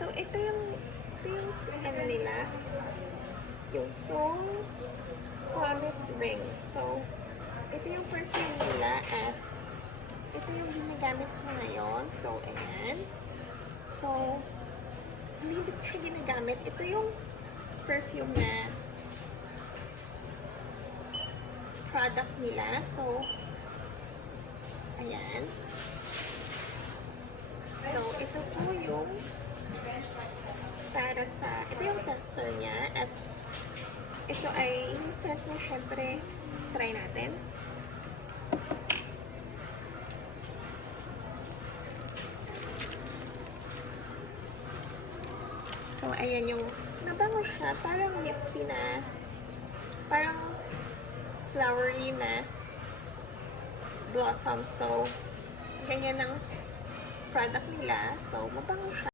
So, ito yung ano nila, yung Soul Promise Ring. So, ito yung perfume nila at ito yung ginagamit ko ngayon. So, ayan. So, hindi ko siya ginagamit. Ito yung perfume na product nila. So, ayan. So, ito po yung para sa, ito yung tester niya at ito ay yung scent niya, syempre, try natin. So, ayan yung, nabango siya, parang misty na, parang flowery na blossom. So, ganyan ang product nila. So, mabango siya.